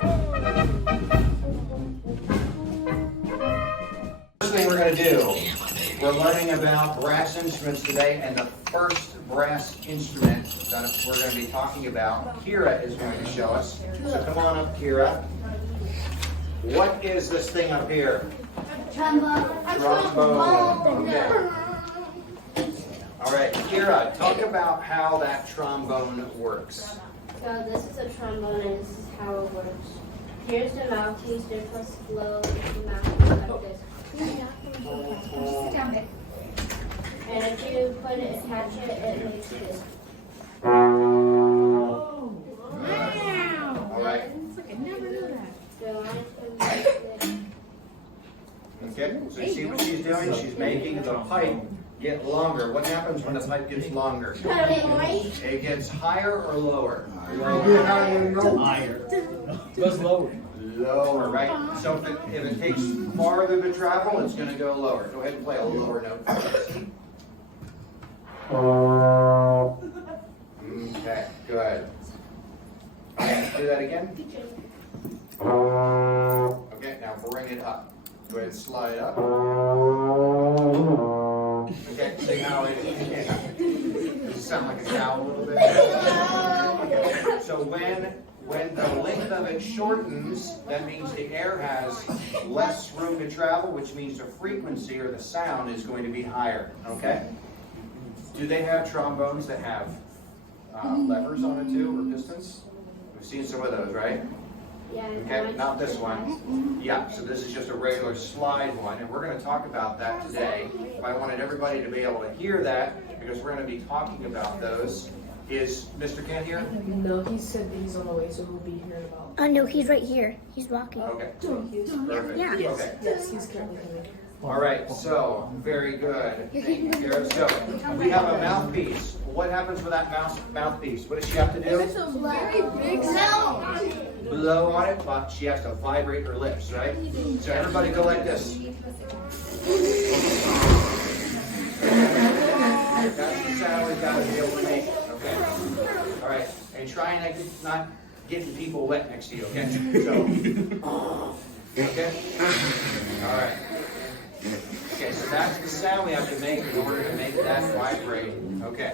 First thing we're going to do, we're learning about brass instruments today, and the first brass instrument that we're going to be talking about, Kira is going to show us. So come on up, Kira. What is this thing up here? Trombone. Trombone. Okay. All right, Kira, talk about how that trombone works. So this is a trombone and this is how it works. Here's the mouthpiece, they're supposed to blow the mouthpiece like this. And if you put it, attach it, it makes this. All right. So Okay, so you see what she's doing? She's making the pipe get longer. What happens when the pipe gets longer? It gets higher or lower? Higher. Goes lower. Lower, right? So if it takes farther to travel, it's going to go lower. Go ahead and play a lower note for us. Okay, good. Okay, do that again. Okay, now bring it up. Go ahead and slide up. Okay, see how it does it sound like a cow a little bit? Okay. So when the length of it shortens, that means the air has less room to travel, which means the frequency or the sound is going to be higher. Okay? Do they have trombones that have levers on it too, or pistons? We've seen some of those, right? yeah. Okay, not this one. Yeah, so this is just a regular slide one, and we're going to talk about that today. I wanted everybody to be able to hear that, because we're going to be talking about those. Is Mr. Kent here? No, he said that he's on the way, so we'll be hearing about. No, he's right here. He's walking. Okay, Yes, perfect. Okay. yes, he's currently coming. All right, so very good. Thank you, Kara. So we have a mouthpiece. What happens with that mouthpiece? What does she have to do? It's a very big sound. Blow on it, but she has to vibrate her lips, right? So everybody go like this. That's the sound we've got to be able to make. Okay. All right, and try not getting people wet next to you. Okay. So. Okay. All right. Okay, so that's the sound we have to make in order to make that vibrate. Okay.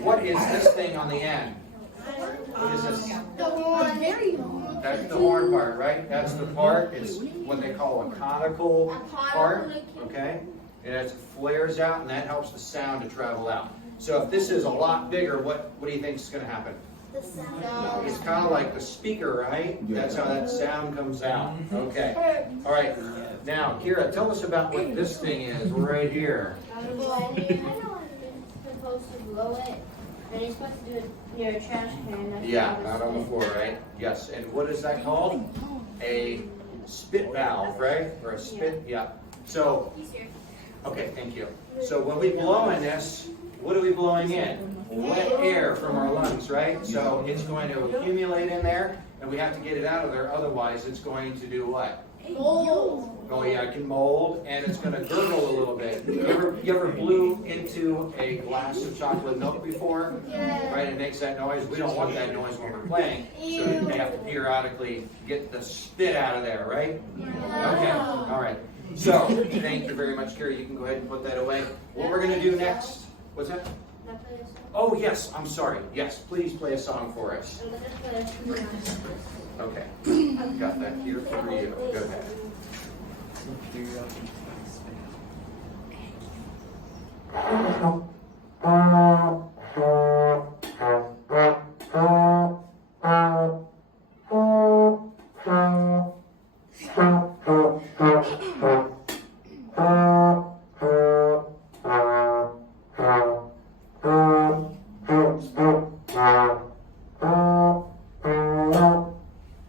What is this thing on the end? What is this? That's the horn part, right? That's the part. It's what they call a conical part. Okay? And it flares out, and that helps the sound to travel out. So if this is a lot bigger, what do you think is going to happen? It's kind of like the speaker, right? That's how that sound comes out. Okay. All right. Now, Kira, tell us about what this thing is right here. Supposed to blow it, and you're supposed to do it near a trash can. That's Yeah, how not it's on the done. floor, right? Yes. And what is that called? A spit valve, right? Or a spit, yeah. So, okay, thank you. So when we blow in this, what are we blowing in? Wet air from our lungs, right? So it's going to accumulate in there, and we have to get it out of there. Otherwise, it's going to do what? Oh yeah, it can mold, and it's going to gurgle a little bit. You ever blew into a glass of chocolate milk before? Yeah. Right, it makes that noise. We don't want that noise when we're playing, so you have to periodically get the spit out of there, right? Okay, all right. So, thank you very much, Carrie. You can go ahead and put that away. What we're going to do next, what's that? Oh, yes, I'm sorry. Yes, please play a song for us. Okay, I've got that here for you. Go ahead.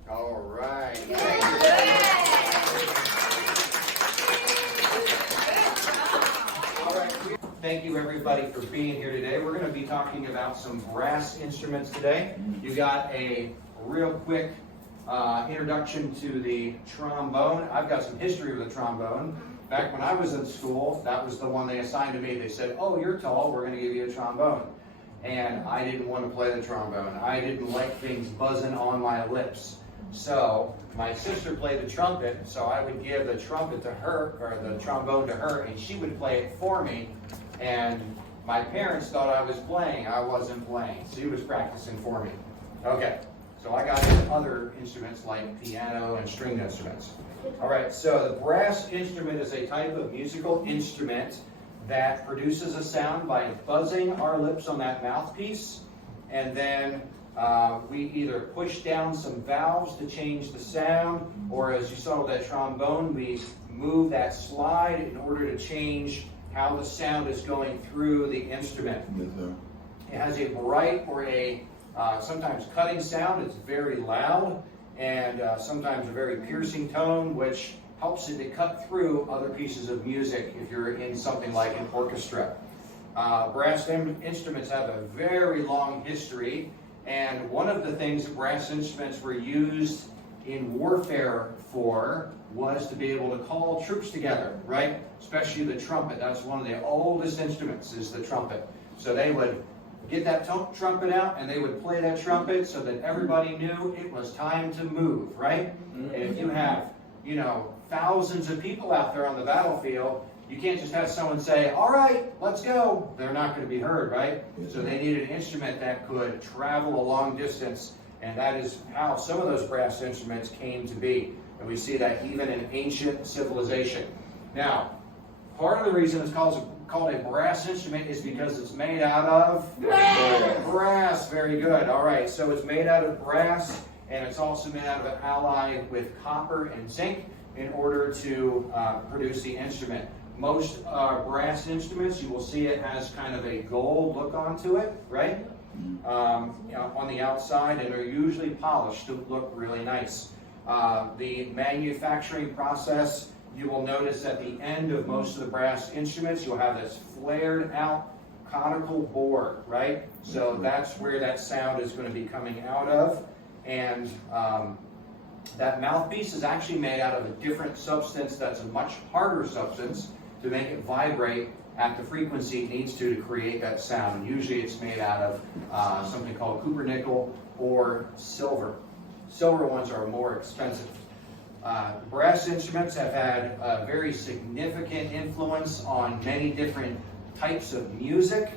All right. All right. Thank you, everybody, for being here today. We're going to be talking about some brass instruments today. You got a real quick introduction to the trombone. I've got some history with the trombone. Back when I was in school, that was the one they assigned to me. They said, oh, you're tall, we're going to give you a trombone. And I didn't want to play the trombone. I didn't like things buzzing on my lips. So my sister played the trumpet, so I would give the trumpet to her, or the trombone to her, and she would play it for me. And my parents thought I was playing. I wasn't playing. She was practicing for me. Okay, so I got into other instruments like piano and stringed instruments. All right, so the brass instrument is a type of musical instrument that produces a sound by buzzing our lips on that mouthpiece, and then we either push down some valves to change the sound, or as you saw with that trombone, we move that slide in order to change how the sound is going through the instrument. Yes, sir. It has a bright or a sometimes cutting sound. It's very loud, and sometimes a very piercing tone, which helps it to cut through other pieces of music if you're in something like an orchestra. Brass instruments have a very long history, and one of the things that brass instruments were used in warfare for was to be able to call troops together, right? Especially the trumpet. That's one of the oldest instruments, is the trumpet. So they would get that trumpet out, and they would play that trumpet so that everybody knew it was time to move, right? And if you have, thousands of people out there on the battlefield, you can't just have someone say, all right, let's go. They're not going to be heard, right? So they needed an instrument that could travel a long distance, and that is how some of those brass instruments came to be. And we see that even in ancient civilization. Now, part of the reason it's called a brass instrument is because it's made out of brass. Very good. All right, so it's made out of brass, and it's also made out of an alloy with copper and zinc in order to produce the instrument. Most brass instruments, you will see it has kind of a gold look onto it, right? On the outside, and they're usually polished to look really nice. The manufacturing process, you will notice at the end of most of the brass instruments, you'll have this flared out conical bore, right? So that's where that sound is going to be coming out of. And that mouthpiece is actually made out of a different substance that's a much harder substance to make it vibrate at the frequency it needs to create that sound. And usually it's made out of something called copper nickel or silver. Silver ones are more expensive. Brass instruments have had a very significant influence on many different types of music,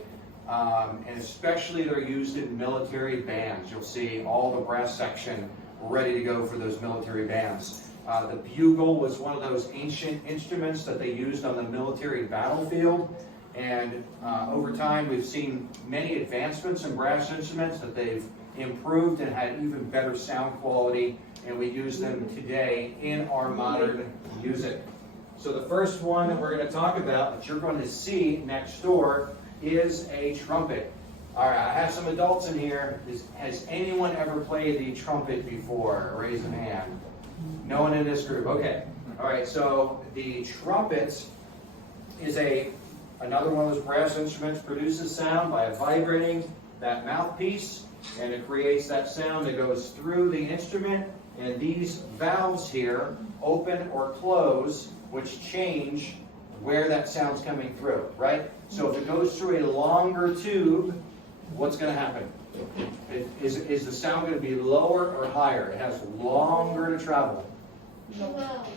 and especially they're used in military bands. You'll see all the brass section ready to go for those military bands. The bugle was one of those ancient instruments that they used on the military battlefield, and over time we've seen many advancements in brass instruments that they've improved and had even better sound quality, and we use them today in our modern music. So the first one that we're going to talk about that you're going to see next door is a trumpet. All right, I have some adults in here. Has anyone ever played the trumpet before? Raise a hand. No one in this group. Okay. All right, so the trumpet is another one of those brass instruments, produces sound by vibrating that mouthpiece, and it creates that sound that goes through the instrument, and these valves here open or close, which change where that sound's coming through, right? So if it goes through a longer tube, what's going to happen? Is the sound going to be lower or higher? It has longer to travel.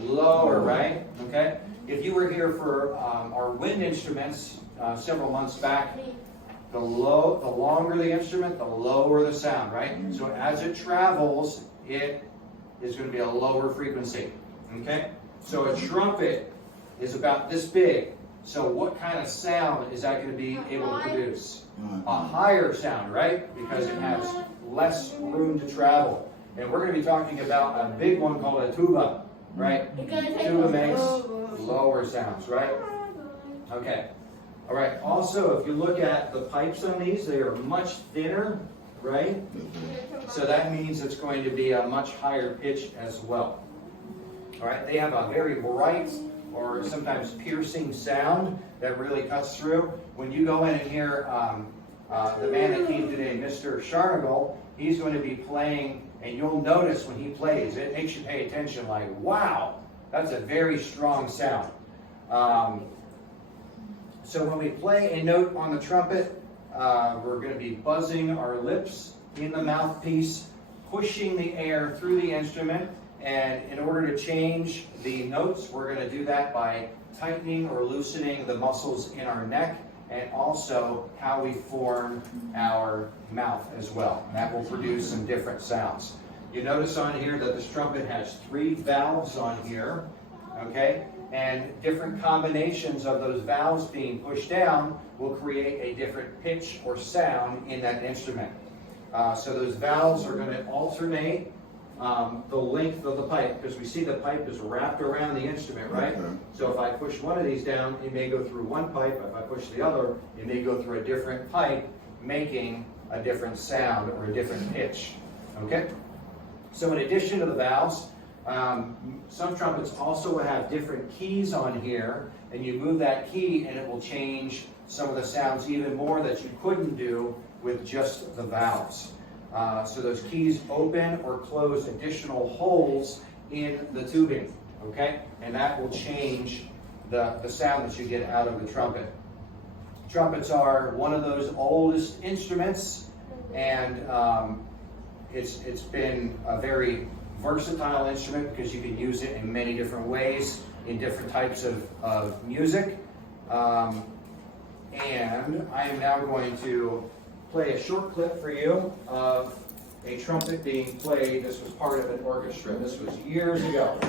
Lower, right? Okay. If you were here for our wind instruments several months back, the longer the instrument, the lower the sound, right? So as it travels, it is going to be a lower frequency. Okay? So a trumpet is about this big. So what kind of sound is that going to be able to produce? A higher sound, right? Because it has less room to travel. And we're going to be talking about a big one called a tuba, right? Tuba makes lower sounds, right? Okay. All right. Also, if you look at the pipes on these, they are much thinner, right? So that means it's going to be a much higher pitch as well. All right. They have a very bright or sometimes piercing sound that really cuts through. When you go in and hear the man that came today, Mr. Sharnagle, he's going to be playing, and you'll notice when he plays, it makes you pay attention like, wow, that's a very strong sound. So when we play a note on the trumpet, we're going to be buzzing our lips in the mouthpiece, pushing the air through the instrument, and in order to change the notes, we're going to do that by tightening or loosening the muscles in our neck, and also how we form our mouth as well. And that will produce some different sounds. You notice on here that this trumpet has 3 valves on here, okay? And different combinations of those valves being pushed down will create a different pitch or sound in that instrument. So those valves are going to alternate the length of the pipe, because we see the pipe is wrapped around the instrument, right? Okay. So if I push one of these down, it may go through one pipe. If I push the other, it may go through a different pipe, making a different sound or a different pitch, okay? So in addition to the valves, some trumpets also have different keys on here, and you move that key and it will change some of the sounds even more that you couldn't do with just the valves. So those keys open or close additional holes in the tubing, okay? And that will change the sound that you get out of the trumpet. Trumpets are one of those oldest instruments, and it's been a very versatile instrument because you can use it in many different ways in different types of music. And I am now going to play a short clip for you of a trumpet being played. This was part of an orchestra. This was years ago.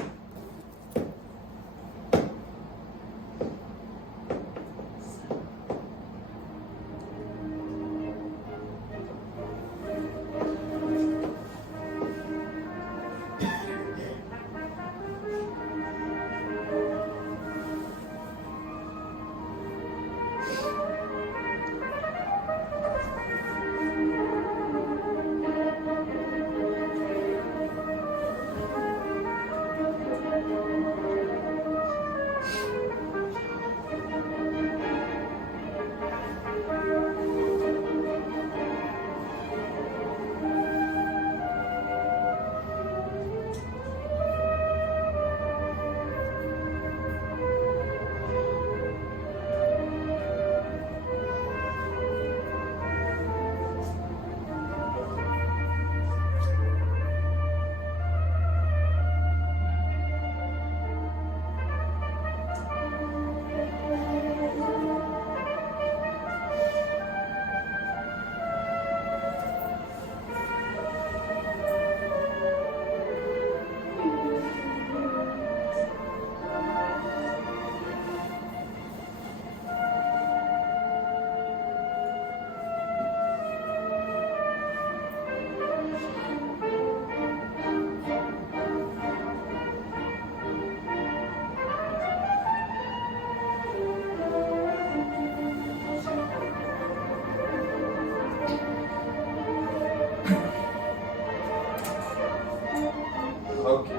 Okay.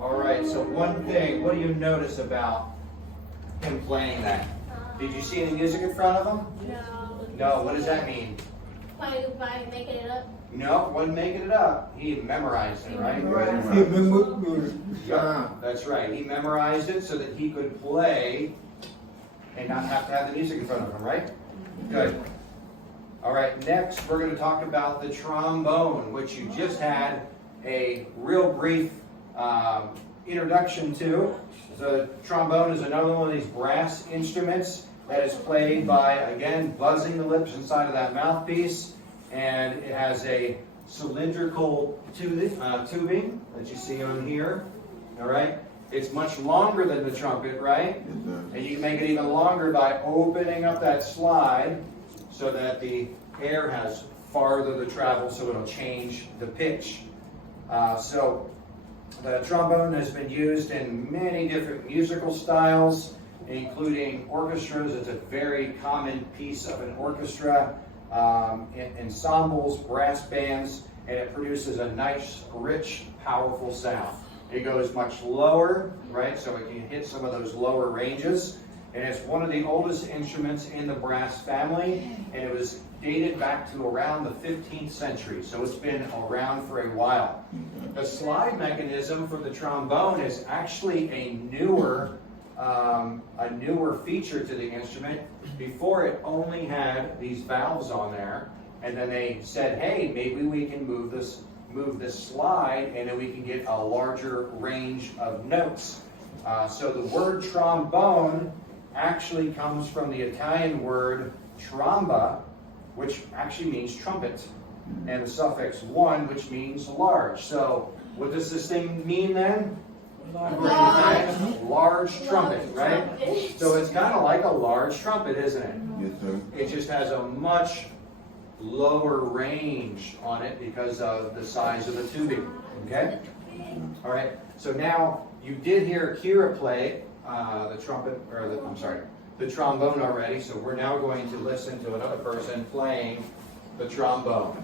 All right, so one thing, what do you notice about him playing that? Did you see any music in front of him? No. No, what does that mean? By making it up. No, wasn't making it up. He memorized it, right? Yeah, that's right. He memorized it so that he could play and not have to have the music in front of him, right? Good. All right, next we're going to talk about the trombone, which you just had a real brief introduction to. The trombone is another one of these brass instruments that is played by, again, buzzing the lips inside of that mouthpiece, and it has a cylindrical tubing that you see on here. All right, it's much longer than the trumpet, right? And you can make it even longer by opening up that slide so that the air has farther to travel, so it'll change the pitch. So the trombone has been used in many different musical styles, including orchestras. It's a very common piece of an orchestra, ensembles, brass bands, and it produces a nice, rich, powerful sound. It goes much lower, right, so it can hit some of those lower ranges. And it's one of the oldest instruments in the brass family, and it was dated back to around the 15th century, so it's been around for a while. The slide mechanism for the trombone is actually a newer feature to the instrument. Before, it only had these valves on there, and then they said, hey, maybe we can move this move this slide, and then we can get a larger range of notes. So the word trombone actually comes from the Italian word tromba, which actually means trumpet, and the suffix one, which means large. So what does this thing mean then? Large trumpet, right? So it's kind of like a large trumpet, isn't it? Yes, sir. It just has a much lower range on it because of the size of the tubing. Okay? All right. So now you did hear Kira play the trumpet, or the trombone already. So we're now going to listen to another person playing the trombone.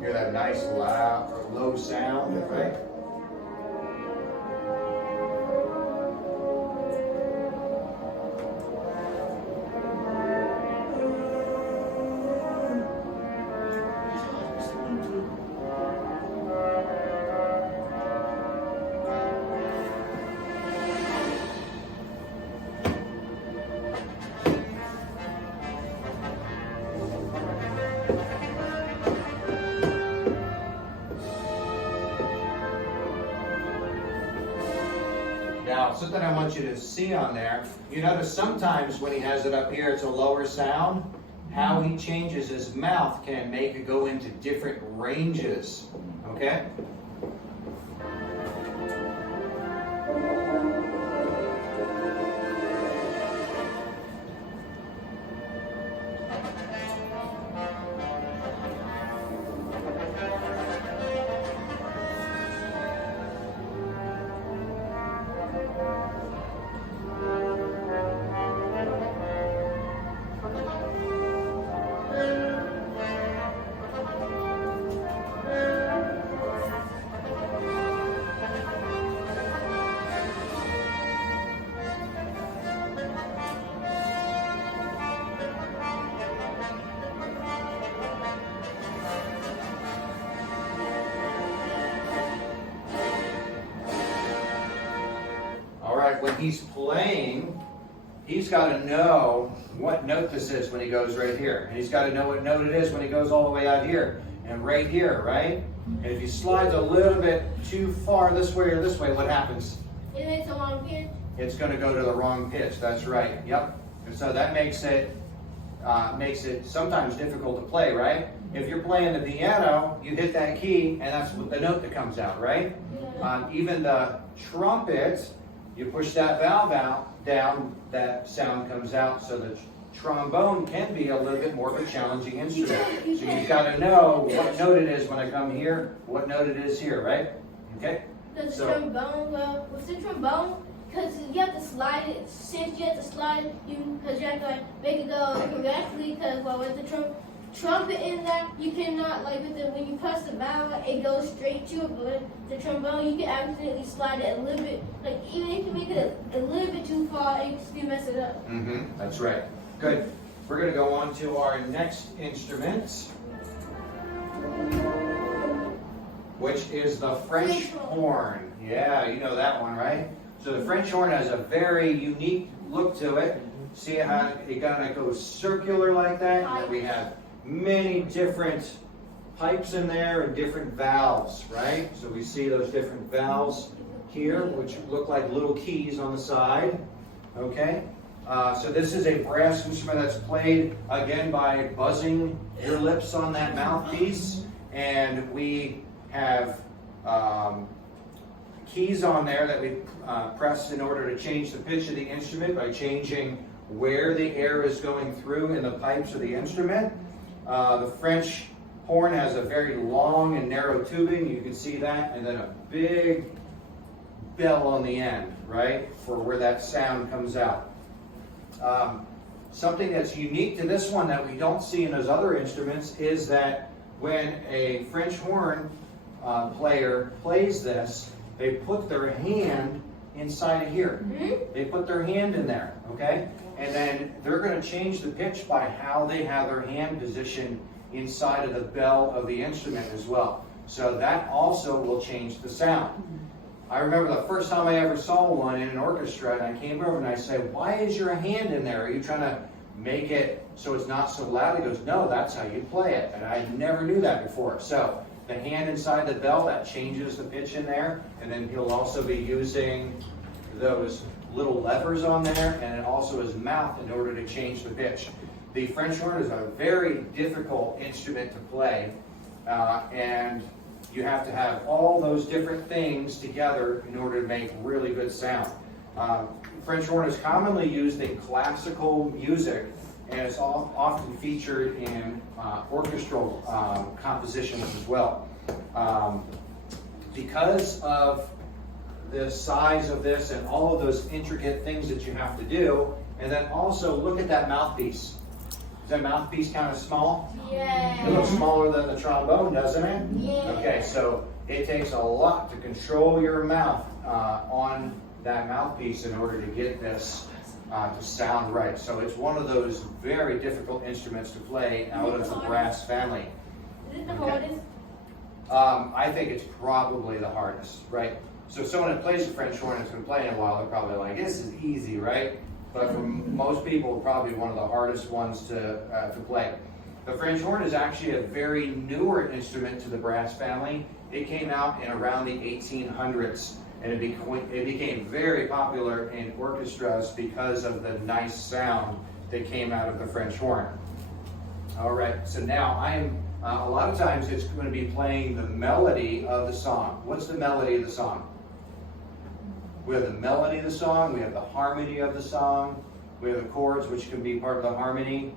Hear that nice loud or low sound, right? Now, something I want you to see on there, you notice sometimes when he has it up here, it's a lower sound. How he changes his mouth can make it go into different ranges, okay? When he's playing, he's got to know what note this is when he goes right here. And he's got to know what note it is when he goes all the way out here. And right here, right? And if he slides a little bit too far this way or this way, what happens? It's a long pitch. It's going to go to the wrong pitch. That's right. Yep. And so that makes it sometimes difficult to play, right? If you're playing the piano, you hit that key, and that's the note that comes out, right? Even the trumpet, you push that valve out, down, that sound comes out. So the trombone can be a little bit more of a challenging instrument. So you've got to know what note it is when I come here, what note it is here, right? Okay? Does the trombone go with the trombone? Because you have to slide it. Since you have to slide, because you have to make it go correctly. Because with the trumpet in there, you cannot when you press the valve, it goes straight to it. But with the trombone, you can accidentally slide it a little bit. Even if you make it a little bit too far, you can still mess it up. That's right. Good. We're going to go on to our next instrument, which is the French horn. Yeah, you know that one, right? So the French horn has a very unique look to it. See how it kind of goes circular like that? And then we have many different pipes in there and different valves, right? So we see those different valves here, which look like little keys on the side, okay? So this is a brass instrument that's played, again, by buzzing your lips on that mouthpiece. And we have keys on there that we press in order to change the pitch of the instrument by changing where the air is going through in the pipes of the instrument. The French horn has a very long and narrow tubing, you can see that, and then a big bell on the end, right, for where that sound comes out. Something that's unique to this one that we don't see in those other instruments is that when a French horn player plays this, they put their hand inside of here. They put their hand in there, okay? And then they're going to change the pitch by how they have their hand positioned inside of the bell of the instrument as well. So that also will change the sound. I remember the first time I ever saw one in an orchestra, and I came over and I said, "Why is your hand in there? Are you trying to make it so it's not so loud?" He goes, "No, that's how you play it." And I never knew that before. So the hand inside the bell, that changes the pitch in there. And then he'll also be using those little levers on there, and then also his mouth in order to change the pitch. The French horn is a very difficult instrument to play, and you have to have all those different things together in order to make really good sound. French horn is commonly used in classical music, and it's often featured in orchestral compositions as well. Because of the size of this and all of those intricate things that you have to do, and then also look at that mouthpiece. Is that mouthpiece kind of small? Yeah. It looks smaller than the trombone, doesn't it? Yeah. Okay, so it takes a lot to control your mouth on that mouthpiece in order to get this to sound right. So it's one of those very difficult instruments to play out of the brass family. Is it the hardest? I think it's probably the hardest, right? So if someone that plays the French horn that's been playing a while, they're probably like, "This is easy," right? But for most people, probably one of the hardest ones to play. The French horn is actually a very newer instrument to the brass family. It came out in around the 1800s, and it became very popular in orchestras because of the nice sound that came out of the French horn. All right, so now a lot of times it's going to be playing the melody of the song. What's the melody of the song? We have the melody of the song, we have the harmony of the song, we have the chords, which can be part of the harmony.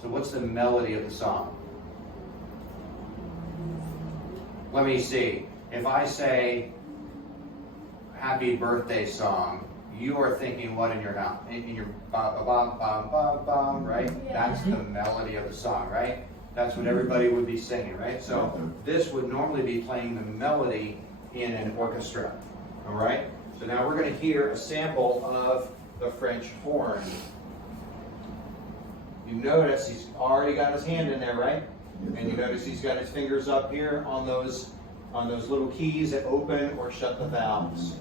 So what's the melody of the song? Let me see. If I say "Happy Birthday" song, you are thinking what in your mouth? In your bum, bum, bum, bum, bum, right? Yeah. That's the melody of the song, right? That's what everybody would be singing, right? So this would normally be playing the melody in an orchestra, all right? So now we're going to hear a sample of the French horn. You notice he's already got his hand in there, right? And you notice he's got his fingers up here on those little keys that open or shut the valves.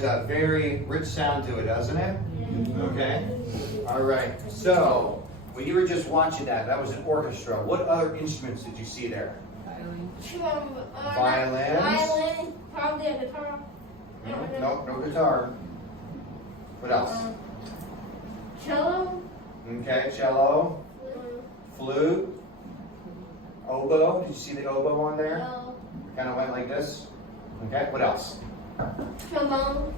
has a very rich sound to it, doesn't it? Okay. All right. So when you were just watching that, that was an orchestra. What other instruments did you see there? Violins? Violin, probably a guitar. No guitar. What else? Cello. Okay, cello, flute, oboe. Did you see the oboe on there? No. Kind of went like this. Okay, what else? Trombone.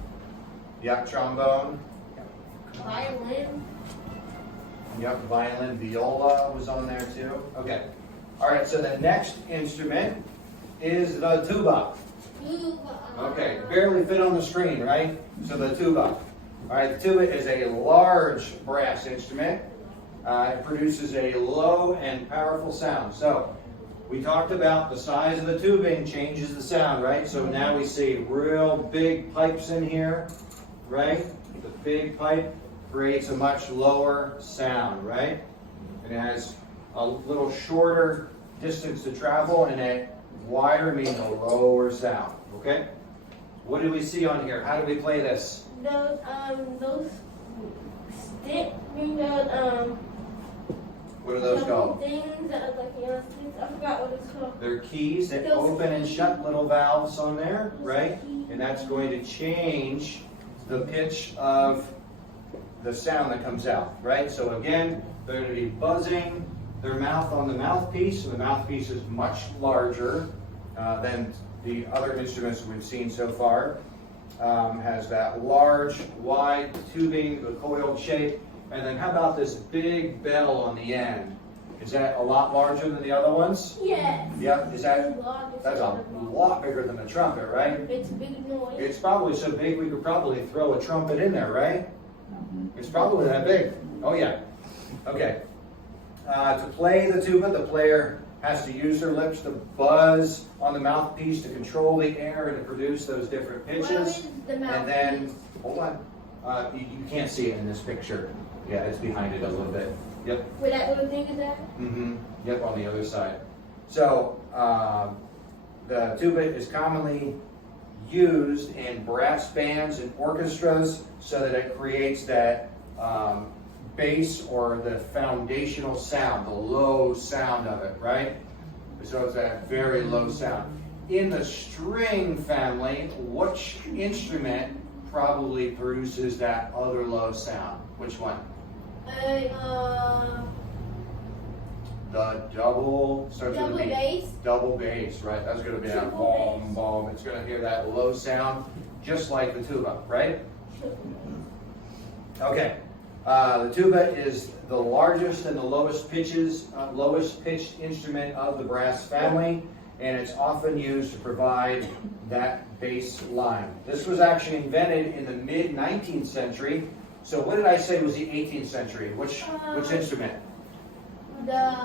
Yep, trombone. Violin. Yep, violin, viola was on there too. Okay. All right, so the next instrument is the tuba. Okay, barely fit on the screen, right? So the tuba. All right, the tuba is a large brass instrument. It produces a low and powerful sound. So we talked about the size of the tubing changes the sound, right? So now we see real big pipes in here, right? The big pipe creates a much lower sound, right? It has a little shorter distance to travel and a wider means a lower sound, okay? What do we see on here? How do we play this? Those stick, What are those called? things that look like sticks. I forgot what it's called. They're keys that open and shut little valves on there, right? And that's going to change the pitch of the sound that comes out, right? So again, they're going to be buzzing their mouth on the mouthpiece, and the mouthpiece is much larger than the other instruments we've seen so far. Has that large, wide tubing, the coiled shape, and then how about this big bell on the end? Is that a lot larger than the other ones? Yes. Yep. Is that? That's a lot bigger than the trumpet, right? It's a big noise. It's probably so big we could probably throw a trumpet in there, right? It's probably that big. Oh yeah. Okay. To play the tuba, the player has to use their lips to buzz on the mouthpiece to control the air and to produce those different pitches. And then, hold on, you can't see it in this picture. Yeah, it's behind it a little bit. Yep. Where that little thing is at? Mm-hmm. Yep, on the other side. So, the tuba is commonly used in brass bands and orchestras so that it creates that bass or the foundational sound, the low sound of it, right? So it's that very low sound. In the string family, which instrument probably produces that other low sound? Which one? The double, starts with a B. bass. Double bass, right? That's going to be that boom, boom. It's going to hear that low sound, just like the tuba, right? Okay. The tuba is the largest and the lowest pitched instrument of the brass family, and it's often used to provide that bass line. This was actually invented in the mid-19th century. So what did I say was the 18th century? Which instrument? The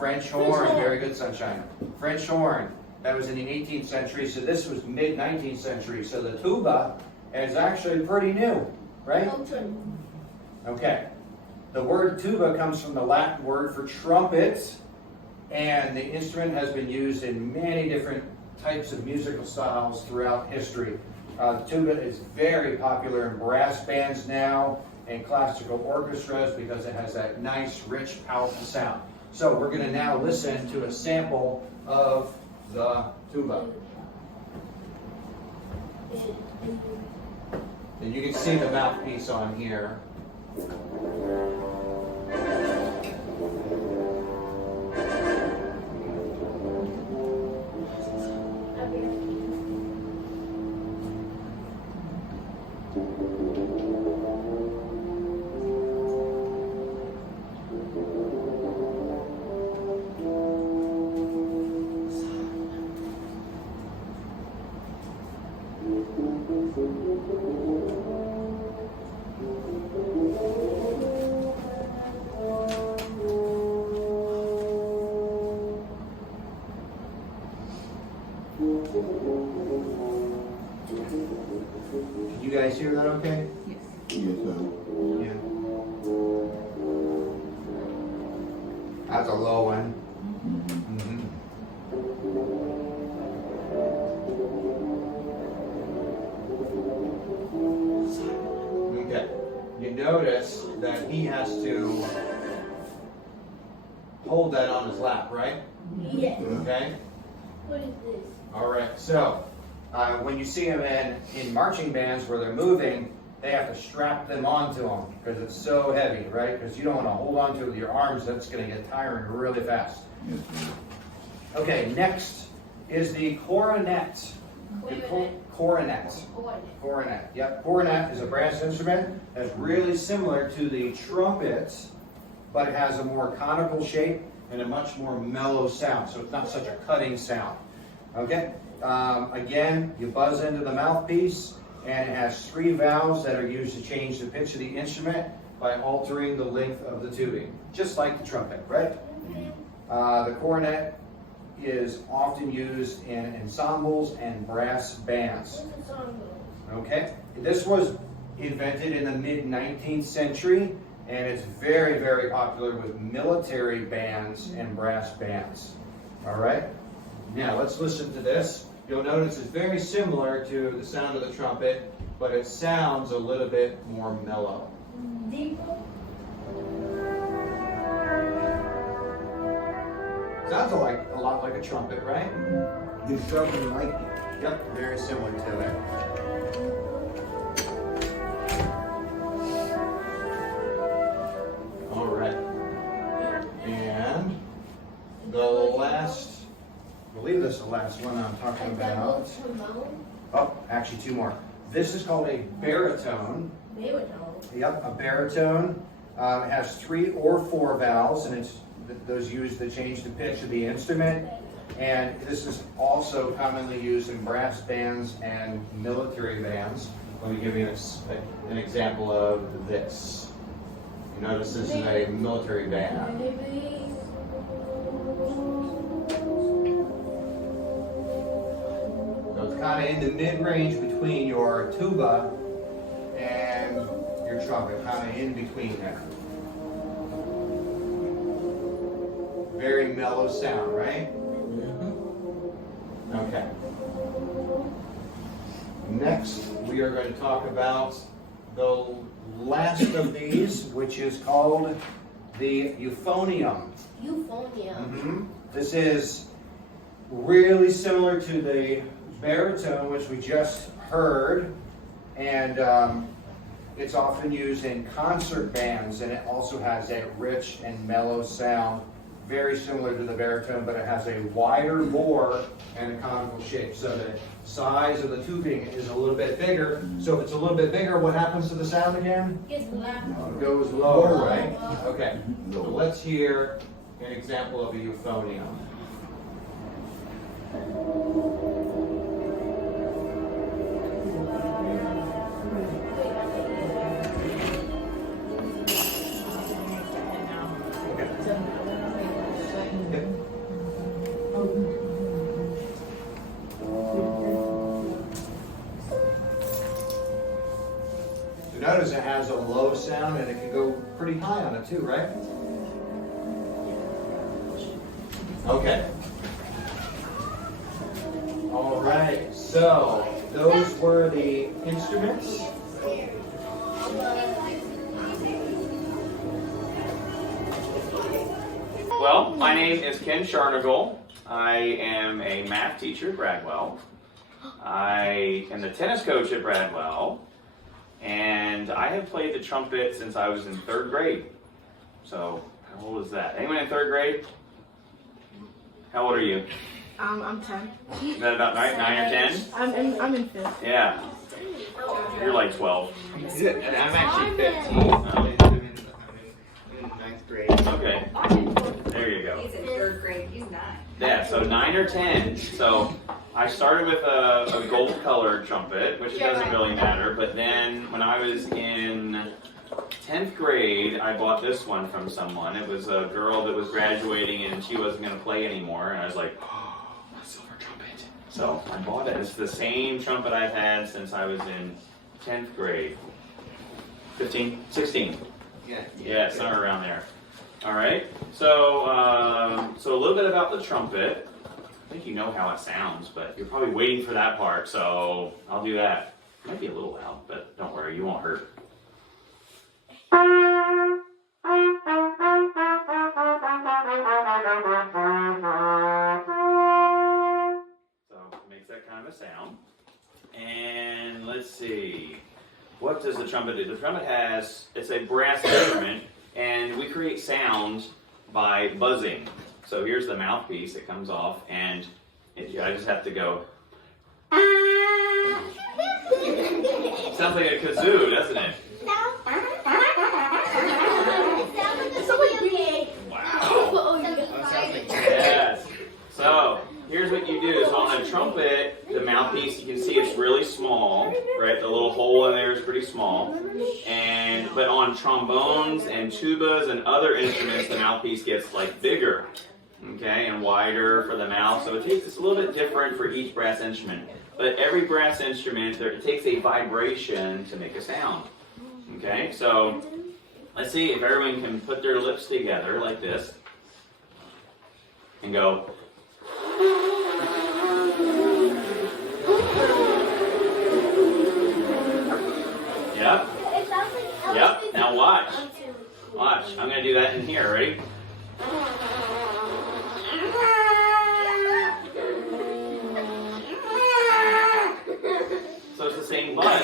French horn. Very good, Sunshine. French horn. That was in the 18th century, so this was mid-19th century. So the tuba is actually pretty new, right? Okay. The word tuba comes from the Latin word for trumpet, and the instrument has been used in many different types of musical styles throughout history. The tuba is very popular in brass bands now and classical orchestras because it has that nice, rich, powerful sound. So we're going to now listen to a sample of the tuba. And you can see the mouthpiece on here. Can you guys hear that okay? Yes, sir. Yeah. That's a low one. Mhm. notice that he has to hold that on his lap, right? Yes. Okay. What is this? All right. So when you see them in marching bands where they're moving, they have to strap them onto them because it's so heavy, right? Because you don't want to hold on to it with your arms. That's going to get tiring really fast. Okay. Next is the cornet. Wait a minute. Cornet. Cornet. Yep. Cornet is a brass instrument that's really similar to the trumpet, but it has a more conical shape and a much more mellow sound. So it's not such a cutting sound. Okay. Again, you buzz into the mouthpiece, and it has 3 valves that are used to change the pitch of the instrument by altering the length of the tubing, just like the trumpet, right? The cornet is often used in ensembles and brass bands. What's the song go? Okay, this was invented in the mid-19th century, and it's very, very popular with military bands and brass bands. All right, now let's listen to this. You'll notice it's very similar to the sound of the trumpet, but it sounds a little bit more mellow. Deeper? Sounds a lot like a trumpet, right? There's something like it. Yep, very similar to it. All right. And the last, I believe this is the last one I'm talking Is that about. what trombone? Oh, actually 2 more. This is called a baritone. Baritone. Yep, a baritone. It has 3 or 4 valves, and it's those used to change the pitch of the instrument. And this is also commonly used in brass bands and military bands. Let me give you an example of this. You notice this is a military band. So it's kind of in the mid-range between your tuba and your trumpet, kind of in between there. Very mellow sound, right? Okay. Next, we are going to talk about the last of these, which is called the euphonium. Euphonium. This is really similar to the baritone, which we just heard, and it's often used in concert bands, and it also has a rich and mellow sound, very similar to the baritone, but it has a wider bore and a conical shape. So the size of the tubing is a little bit bigger. So if it's a little bit bigger, what happens to the sound again? Gets louder. It goes lower, right? Okay. So let's hear an example of a euphonium. Notice it has a low sound and it can go pretty high on it too, right? Okay. All right, so those were the instruments. Well, my name is Ken Charnagle. I am a math teacher at Bradwell. I am the tennis coach at Bradwell. And I have played the trumpet since I was in 3rd grade. So, how old is that? Anyone in 3rd grade? How old are you? I'm 10. Is that about 9 or 10? I'm in 5th. Yeah. You're like 12. I'm actually 15. Oh. I'm in 9th grade. Okay. There you go. He's in 3rd grade, he's 9. Yeah, so 9 or 10. So I started with a gold colored trumpet, which doesn't really matter, but then when I was in 10th grade, I bought this one from someone. It was a girl that was graduating and she wasn't going to play anymore, and I was like, oh, a silver trumpet. So I bought it. It's the same trumpet I've had since I was in 10th grade. 15? 16. Yeah, somewhere around there. All right, so so a little bit about the trumpet. I think you know how it sounds, but you're probably waiting for that part, so I'll do that. It might be a little loud, but don't worry, you won't hurt. it makes that kind of a sound. And let's see, what does the trumpet do? The trumpet it's a brass instrument, and we create sound by buzzing. So here's the mouthpiece that comes off, and I just have to go. Sounds like a kazoo, doesn't it? Wow. Yes. So here's what you do. So on a trumpet, the mouthpiece, you can see it's really small, right? The little hole in there is pretty small. But on trombones and tubas and other instruments, the mouthpiece gets like bigger, okay, and wider for the mouth. So it's a little bit different for each brass instrument. But every brass instrument, it takes a vibration to make a sound. Okay, so let's see if everyone can put their lips together like this and go. Yep. Yep. Now watch. Watch. I'm going to do that in here. Ready? So it's the same buzz.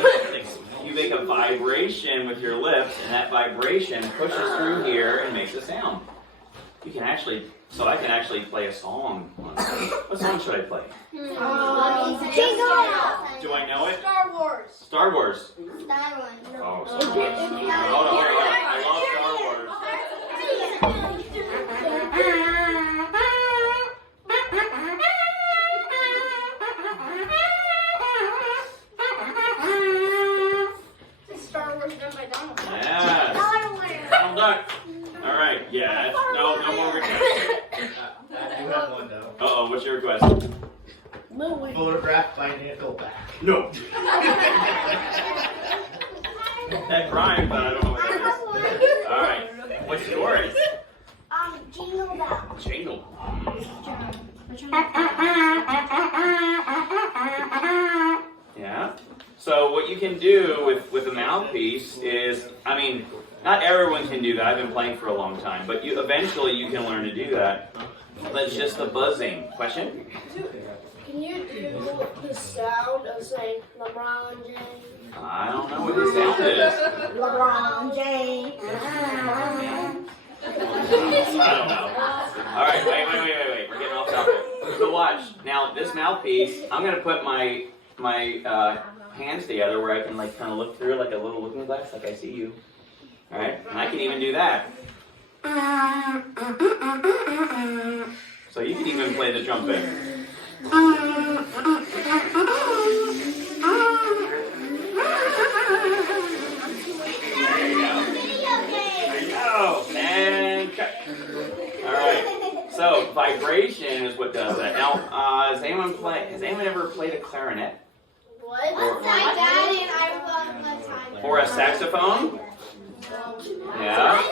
You make a vibration with your lips, and that vibration pushes through here and makes a sound. You can actually, I can actually play a song. What song should I play? Do I know it? Star Wars. Star Wars. That one. Oh, Star Wars. I love Star Wars. Star Wars done by Donald. Yes. Donald Duck. All right. Yeah. No more requests. I do have one though. Uh-oh. What's your request? Photographed by Nickelback. No. That rhyme, but I don't know what that is. All right. What's yours? Jingle Bell. Jingle. Yeah. So what you can do with a mouthpiece is, not everyone can do that. I've been playing for a long time, but eventually you can learn to do that. But it's just the buzzing. Question? Can you do the sound of saying LeBron James? I don't know what the sound is. LeBron James. I don't know. All right, wait. We're getting off topic. So watch. Now this mouthpiece, I'm gonna put my hands together where I can kind of look through like a little looking glass, like I see you. All right, and I can even do that. So you can even play the trumpet. There you go. There you go. And cut. All right. So vibration is what does that. Now, has anyone ever played a clarinet? What? My daddy and I were one time. Or a saxophone? Yeah.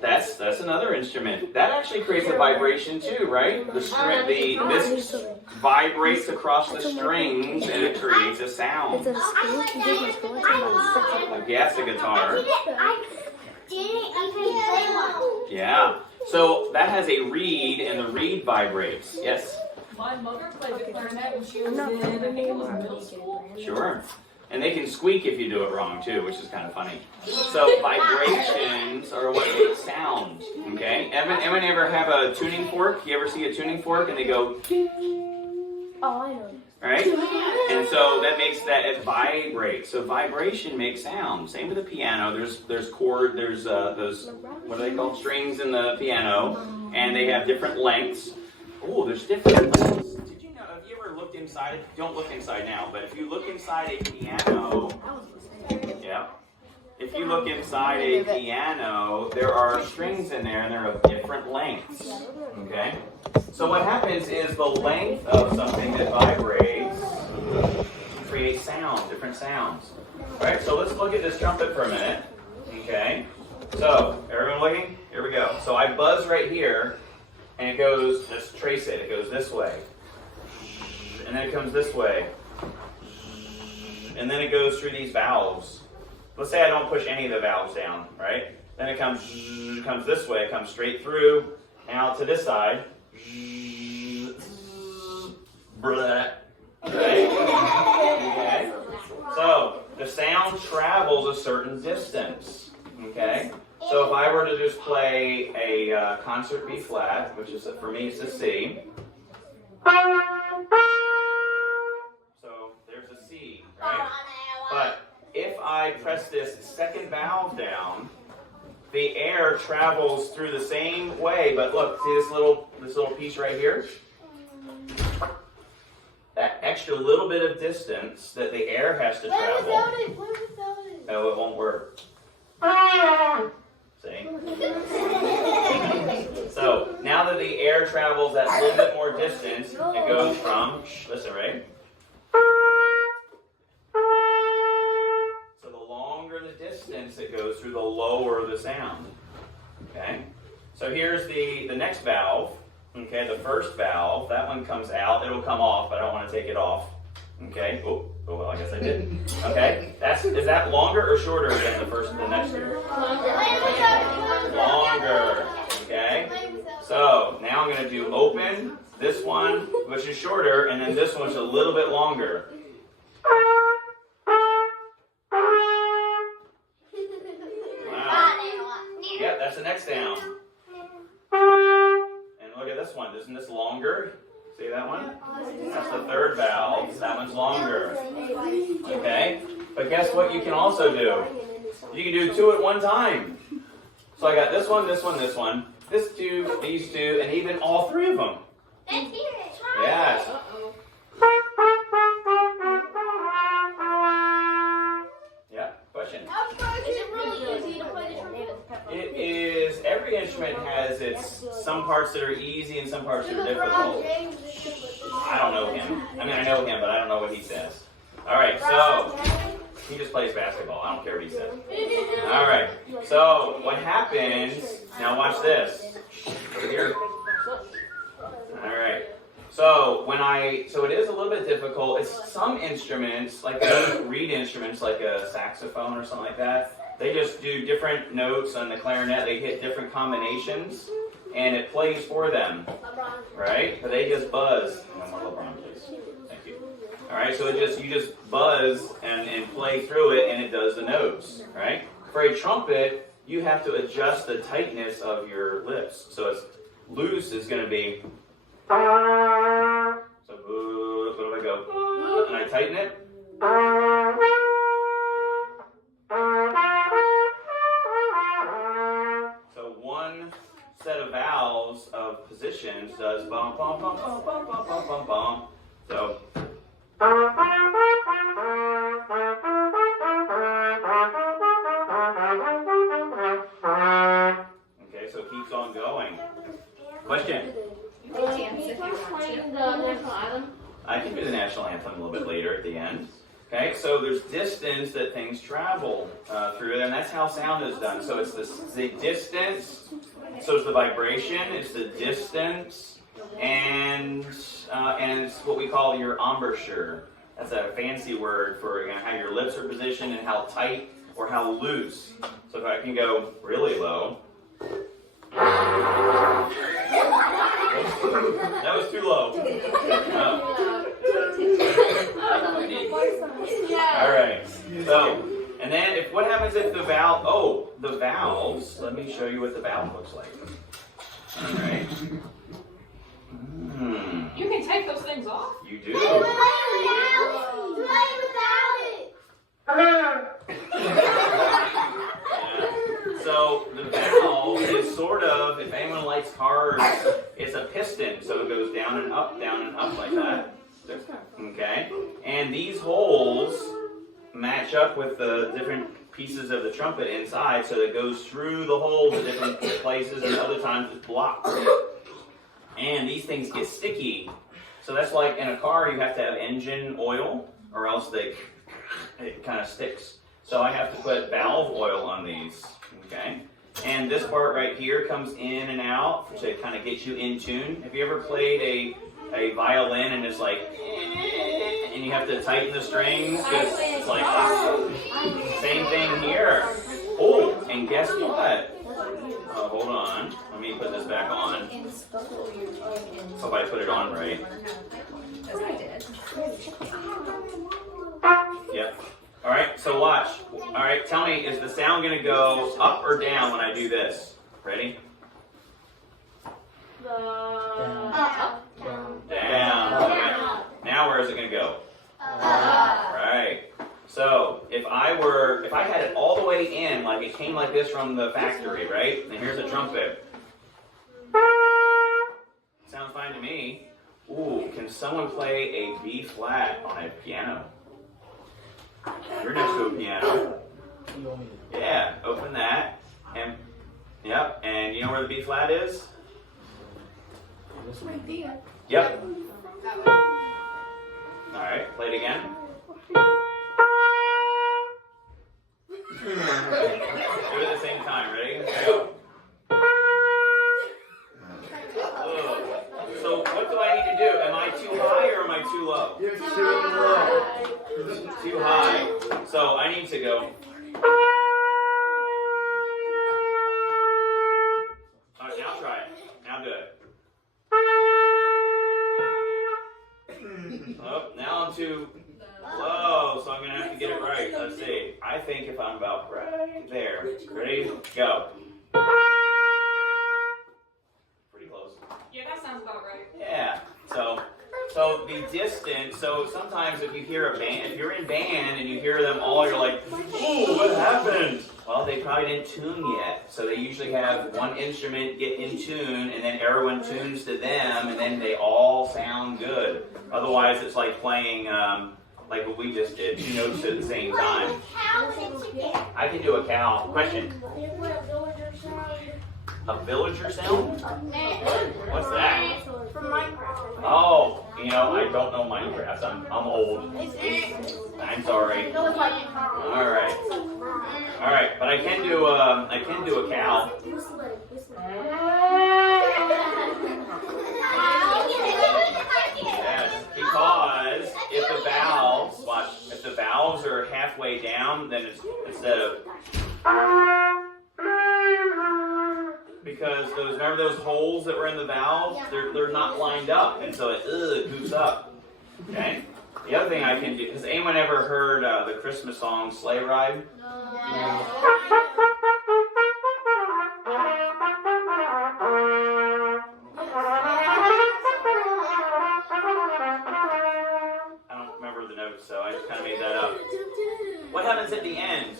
That's another instrument. That actually creates a vibration too, right? This vibrates across the strings and it creates a sound. Yes, a guitar. Yeah. So that has a reed and the reed vibrates. Yes. My mother played the clarinet when she was in middle school. Sure. And they can squeak if you do it wrong too, which is kind of funny. So vibrations are what make sound. Okay? Anyone ever have a tuning fork? You ever see a tuning fork and they go? Oh, I know. Right? And so that makes it vibrate. So vibration makes sound. Same with the piano. There's those what are they called? Strings in the piano, and they have different lengths. Oh, there's different lengths. Did you know? Have you ever looked inside? Don't look inside now, but if you look inside a piano, yeah. If you look inside a piano, there are strings in there, and they're of different lengths. Okay. So what happens is the length of something that vibrates creates sound, different sounds. All right, so let's look at this trumpet for a minute. Okay, so everyone looking? Here we go. So I buzz right here, and it goes, just trace it, it goes this way. And then it comes this way. And then it goes through these valves. let's say I don't push any of the valves down, right? Then it comes this way, it comes straight through, now to this side. Right? Okay? So, the sound travels a certain distance, okay? So if I were to just play a concert B flat, which is, for me, it's a C. So there's a C, right? But if I press this second valve down, the air travels through the same way, but look, see this little piece right here? That extra little bit of distance that the air has to travel. No, it won't work. See? So, now that the air travels that little bit more distance, it goes from, listen, right? So the longer the distance it goes through, the lower the sound. Okay? So here's the next valve. Okay, the first valve, that one comes out. It'll come off, but I don't want to take it off. Okay? Oh, well, I guess I did. Okay? Is that longer or shorter than the next here? Longer. Okay? So, now I'm going to do open, this one, which is shorter, and then this one's a little bit longer. Wow. Yep, that's the next sound. And look at this one. Isn't this longer? See that one? That's the third valve. That one's longer. Okay? But guess what you can also do? You can do two at one time. So I got this one, this one, this one, this two, these two, and even all three of them. Yes. Yeah, question? Is it really easy to play the trumpet? It is, every instrument has some parts that are easy and some parts that are difficult. I don't know him. I mean, I know him, but I don't know what he says. All right, so he just plays basketball. I don't care what he says. All right, so what happens, now watch this. Over here. All right. So so it is a little bit difficult. It's some instruments, like reed instruments, like a saxophone or something like that. They just do different notes on the clarinet. They hit different combinations, and it plays for them, right? But they just buzz. No more LeBron, please. Thank you. All right. So you just buzz and play through it, and it does the notes, right? For a trumpet, you have to adjust the tightness of your lips. So it's loose is going to be. So what do I go? And I tighten it. So one set of valves of positions does bum bum bum bum bum bum bum bum bum. So. Okay, so it keeps on going. Question? Playing the national anthem. I can do the national anthem a little bit later at the end. Okay, so there's distance that things travel through, and that's how sound is done. So it's the distance, so it's the vibration, it's the distance, and it's what we call your embouchure. That's a fancy word for how your lips are positioned and how tight or how loose. So if I can go really low. That was too low. All right. So, and then what happens if the valves, let me show you what the valve looks like. All right. You can take those things off. You do. So the valve is sort of, if anyone likes cars, it's a piston. So it goes down and up like that. Okay? And these holes match up with the different pieces of the trumpet inside, so it goes through the holes in different places, and other times it's blocked. And these things get sticky. So that's like in a car, you have to have engine oil, or else it kind of sticks. So I have to put valve oil on these. Okay? And this part right here comes in and out to kind of get you in tune. Have you ever played a violin and it's like, and you have to tighten the strings? it's like same thing here. Oh, and guess what? Hold on. Let me put this back on. Hope I put it on right. Yep. All right, so watch. All right, tell me, is the sound going to go up or down when I do this? Ready? Down. Down. Okay. Now where is it going to go? Right. So if I had it all the way in, like it came like this from the factory, right? And here's a trumpet. Sounds fine to me. Ooh, can someone play a B flat on a piano? You're next to a piano. Yeah, open that. And yep, and you know where the B flat is? Yep. Alright, play it again. Do it at the same time, ready? Go. So what do I need to do? Am I too high or am I too low? You're too low. Too high. So I need to go. Alright, now try it. Now do it. Oh, now I'm too low, so I'm going to have to get it right. Let's see. I think if I'm about right there. Ready? Go. Pretty close. Yeah, that sounds about right. Yeah. So the distance, so sometimes if you hear a band, if you're in band and you hear them all, you're like, ooh, what happened? Well, they probably didn't tune yet. So they usually have one instrument get in tune, and then everyone tunes to them, and then they all sound good. Otherwise, it's like playing, like what we just did, 2 notes at the same time. I can do a cow. Question. A villager sound? What's that? From Minecraft. Oh, you know, I don't know Minecraft. I'm old. I'm sorry. All right, but I can do a cow. Yes, because if the valves are halfway down, then it's instead of. Because remember those holes that were in the valves? They're not lined up, and so it goofs up. Okay. The other thing I can do, has anyone ever heard the Christmas song "Sleigh Ride"? No. I don't remember the notes, so I just kind of made that up. What happens at the end?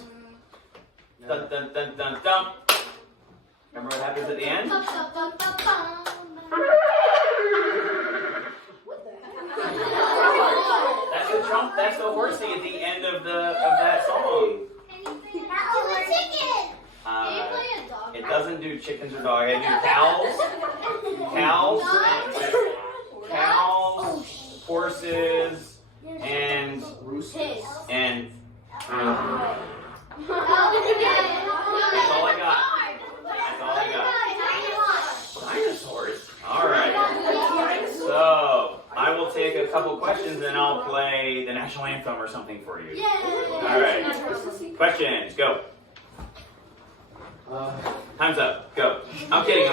Dun dun dun dun dun. Remember what happens at the end? That's the trump. That's the horsey at the end of that song. It doesn't do chickens or dogs. It do cows, horses, and that's all I got. That's all I got. Dinosaurs. All right. So I will take a couple questions and I'll play the national anthem or something for you. All right. Questions. Go. Time's up. Go. I'm kidding.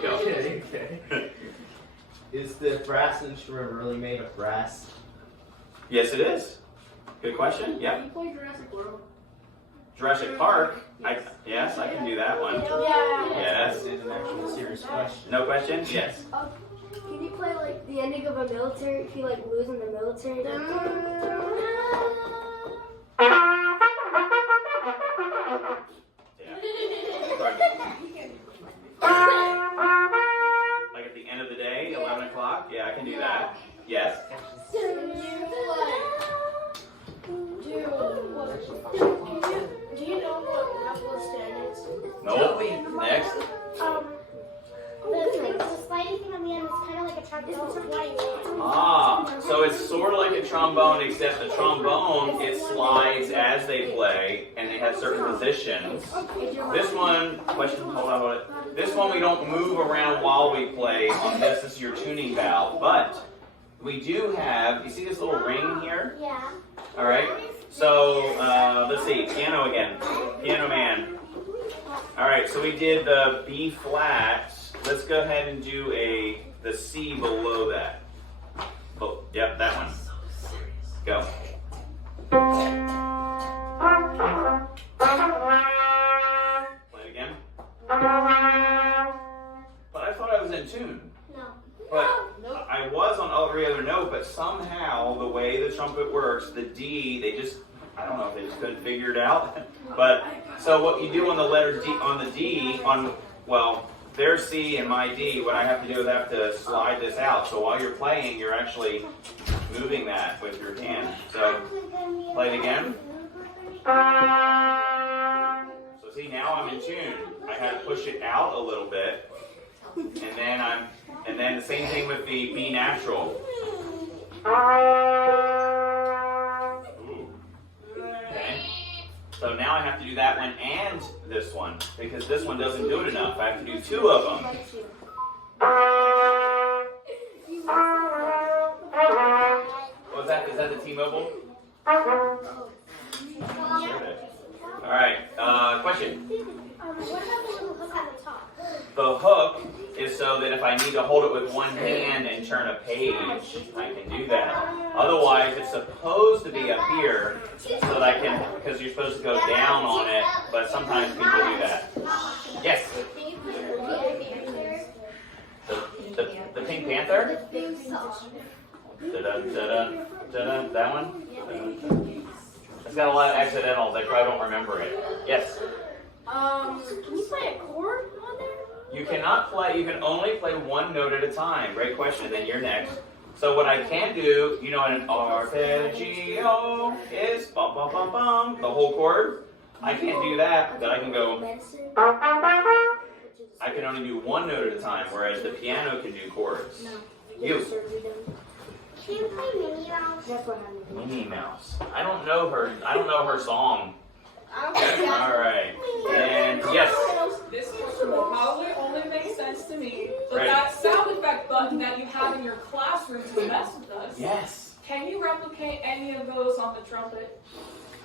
Go. Okay. Is the brass instrument really made of brass? Yes, it is. Good question. Yeah. You play Jurassic World? Jurassic Park. Yes, I can do that one. Yes. This is an actual serious question. No questions? Yes. Can you play like the ending of a military if you like lose in the military? Like at the end of the day, 11 o'clock? Yeah, I can do that. Yes. Do you know what Apple stand is? Nope. Next. The sliding thing on the end is kind of like a trombone. So it's sort of like a trombone, except the trombone, it slides as they play, and they have certain positions. This one, hold on. This one we don't move around while we play on this. This is your tuning valve. But we do have, you see this little ring here? Yeah. All right. So let's see, piano again. Piano man. All right, so we did the B flat. Let's go ahead and do the C below that. Oh, yep, that one. Go. Play it again. But I thought I was in tune. No. But I was on every other note, but somehow the way the trumpet works, the D, I don't know if they just couldn't figure it out. But so what you do on the letter D, their C and my D, what I have to do is I have to slide this out. So while you're playing, you're actually moving that with your hand. So play it again. So see, now I'm in tune. I had to push it out a little bit. And then the same thing with the B natural. Ooh. Okay. So now I have to do that one and this one, because this one doesn't do it enough. I have to do two of them. What was that? Is that the T-Mobile? All right. Question. What about the little hook at the top? The hook is so that if I need to hold it with one hand and turn a page, I can do that. Otherwise, it's supposed to be up here so that I can, because you're supposed to go down on it, but sometimes people do that. Yes? The Pink Panther? Da-da-da-da-da-da, that one? It's got a lot of accidentals. I probably don't remember it. Yes? Can you play a chord on there? You cannot play, you can only play one note at a time. Great question, then you're next. So what I can do, an arpeggio is bum bum bum bum, the whole chord. I can't do that, but I can go, I can only do one note at a time, whereas the piano can do chords. You. Can you play Minnie Mouse? Minnie Mouse. I don't know her song. All right. And yes. This question will probably only make sense to me, but Right. that sound effect button that you have in your classroom to mess with us, Yes. can you replicate any of those on the trumpet?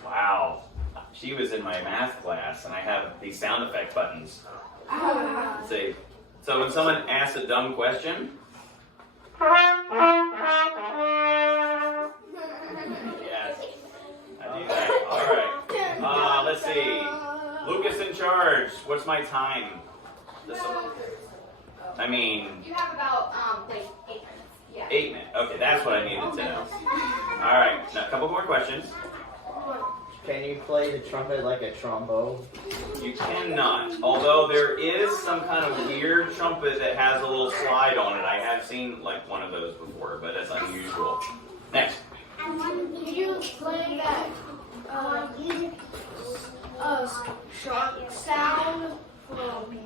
Wow. She was in my math class, and I have these sound effect buttons. Let's see. So when someone asks a dumb question, yes, I do that. All right. Let's see. Lucas in charge. What's my time? You have about 8 minutes. Yeah. 8 minutes. Okay, that's what I needed to know. All right. Now, a couple more questions. Can you play the trumpet like a trombone? You cannot. Although there is some kind of weird trumpet that has a little slide on it. I have seen like one of those before, but it's unusual. Next. Can you play that sharp sound from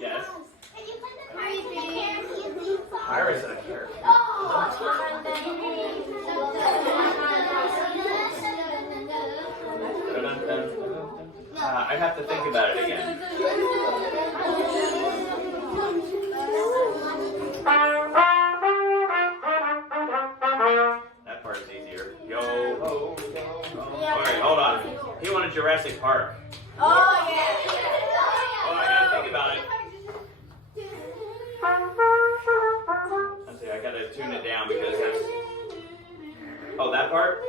Yes. Iris and a carrot. I'd have to think about it again. That part is easier. Yo ho, yo ho. All right, hold on. He wanted Jurassic Park. Oh yeah. Well, I gotta think about it. Let's see, I gotta tune it down because that's. Oh, that part?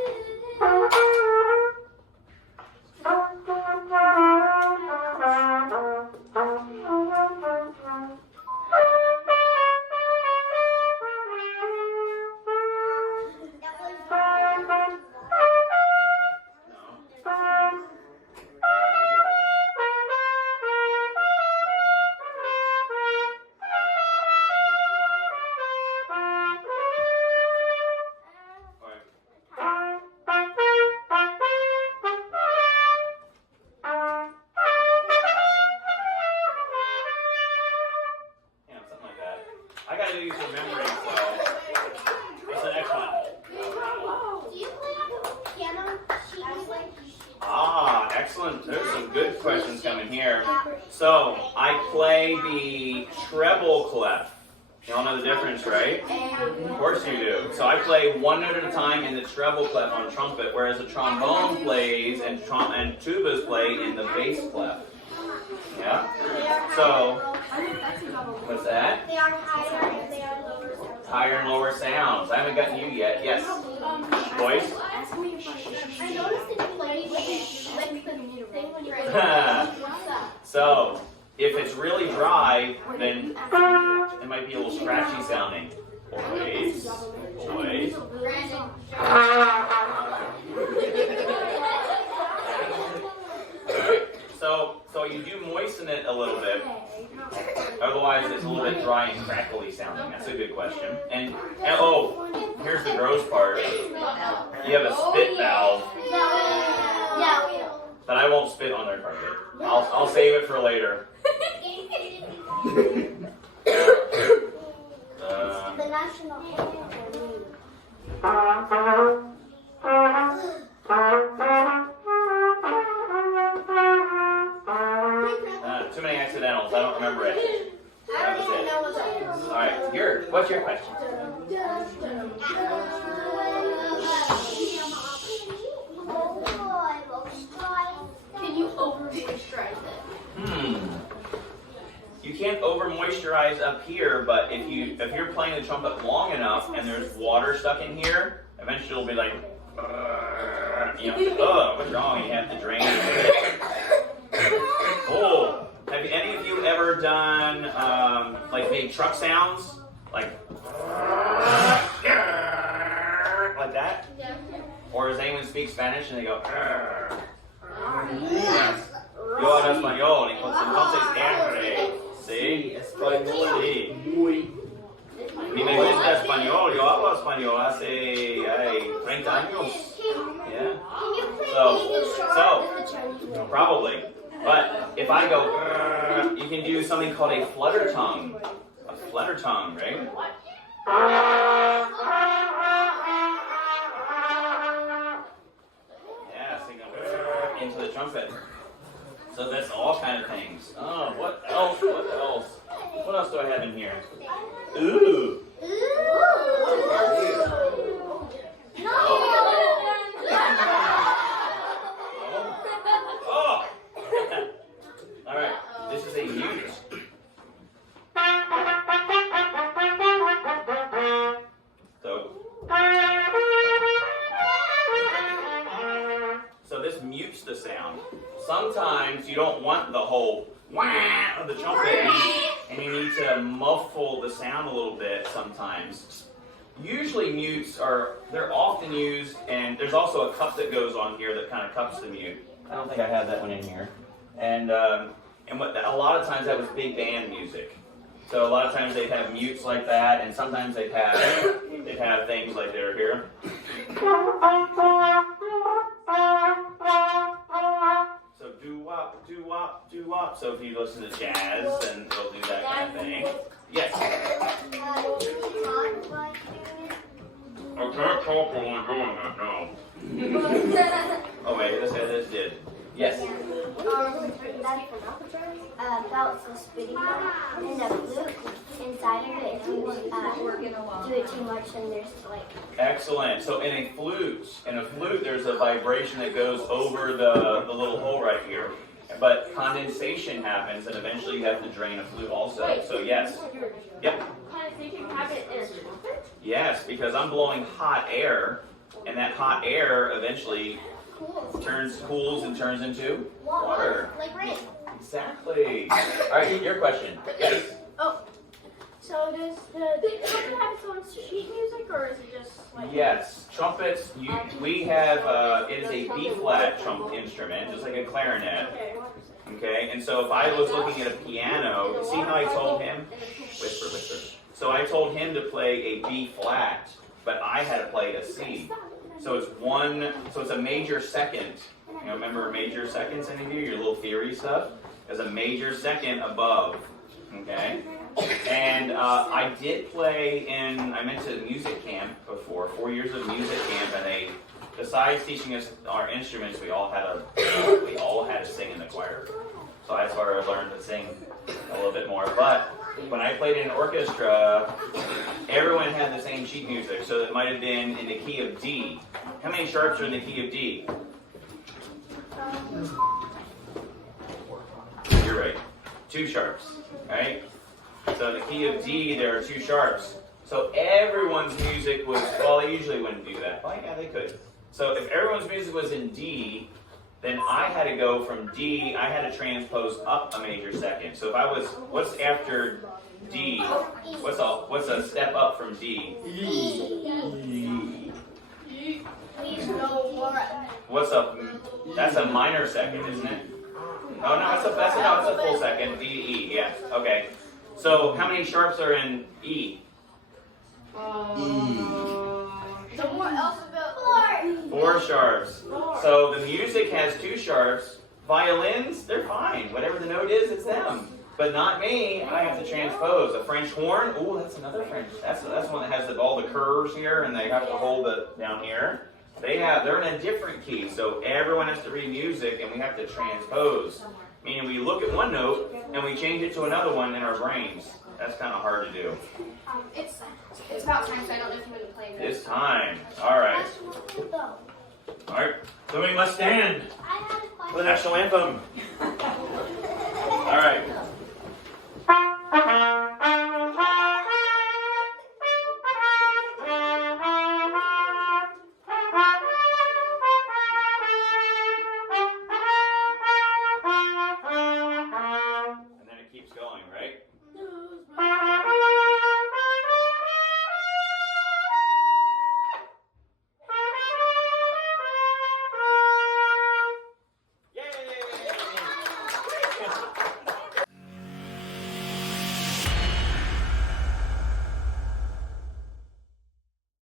there's some good questions coming here. So I play the treble clef. Y'all know the difference, right? Of course you do. So I play one note at a time in the treble clef on trumpet, whereas the trombone plays and tubas play in the bass clef. Yeah. So what's that? They are higher and they are lower. Higher and lower sounds. I haven't gotten you yet. Yes. Voice. I noticed it plays like the thing when you So if it's really dry, then it might be a little scratchy sounding. Voice. Voice. So you do moisten it a little bit. Otherwise, it's a little bit dry and crackly sounding. That's a good question. And oh, here's the gross part. You have a spit valve, but I won't spit on their carpet. I'll save it for later. The national Too many accidentals. I don't remember it. That was it. All right, what's your question? Can you over moisturize it? You can't over moisturize up here, but if you're playing the trumpet long enough and there's water stuck in here, eventually it'll be like, what's wrong? You have to drain it. Oh, have any of you ever done like big truck sounds, like that? Yeah. Or does anyone speak Spanish and they go? Yo hablo español, entonces R. Sí, Español. Sí. Mi me gusta español, yo hablo español hace 30 años. Yeah. So, probably. But if I go, you can do something called a flutter tongue. A flutter tongue, right? Yeah, so you go into the trumpet. So that's all kind of things. Oh, what else? What else? What else do I have in here? Ooh. Oh. All right. This is a mute. So this mutes the sound. Sometimes you don't want the whole wah of the trumpet, and you need to muffle the sound a little bit sometimes. Usually mutes they're often used, and there's also a cup that goes on here that kind of cups the mute. I don't think I have that one in here. And what a lot of times that was big band music. So a lot of times they'd have mutes like that, and sometimes they'd have things like they're here. So doo-wop, doo-wop, doo-wop. So if you listen to jazz, then they'll do that kind of thing. Yes. I can't talk while I'm doing that, no. Oh wait, this did. Yes. About the spitting ball and the flute inside of it. If you do it too much, then there's like. Excellent. So in a flute, there's a vibration that goes over the little hole right here. But condensation happens, and eventually you have to drain a flute also. So yes. Yep. Condensation happens in a trumpet? Yes, because I'm blowing hot air, and that hot air eventually cools and turns into water. Like rain. Exactly. All right, your question. Yes. Oh. So does the trumpet have its own sheet music, or is it just like? Yes, trumpets. We have. It is a B-flat trumpet instrument, just like a clarinet. Okay, and so if I was looking at a piano, see how I told him? Whisper, whisper. So I told him to play a B-flat, but I had to play a C. So it's a major second. You know, remember major seconds, any of you? Your little theory stuff? There's a major second above. Okay? And I did play I went to music camp before, 4 years of music camp, and besides teaching us our instruments, we all had to sing in the choir. So that's where I learned to sing a little bit more. But when I played in an orchestra, everyone had the same sheet music, so it might have been in the key of D. How many sharps are in the key of D? You're right. 2 sharps, right? So in the key of D, there are 2 sharps. So everyone's music was, well, they usually wouldn't do that. Well, yeah, they could. So if everyone's music was in D, then I had to go from D, I had to transpose up a major second. So if I was, what's after D? What's a step up from D? What's up? That's a minor second, isn't it? Oh no, that's a full second. D to E, yes. Okay. So how many sharps are in E? The more alphabet. 4 sharps. So the music has 2 sharps. Violins, they're fine. Whatever the note is, it's them. But not me. I have to transpose. A French horn. Oh, that's another French. That's one that has all the curves here, and they have to hold it down here. They're in a different key. So everyone has to read music, and we have to transpose. Meaning we look at one note and we change it to another one in our brains. That's kind of hard to do. It's about time, so I don't know if you want to play this. It's time. All right. All right. So we must stand for the national anthem. All right.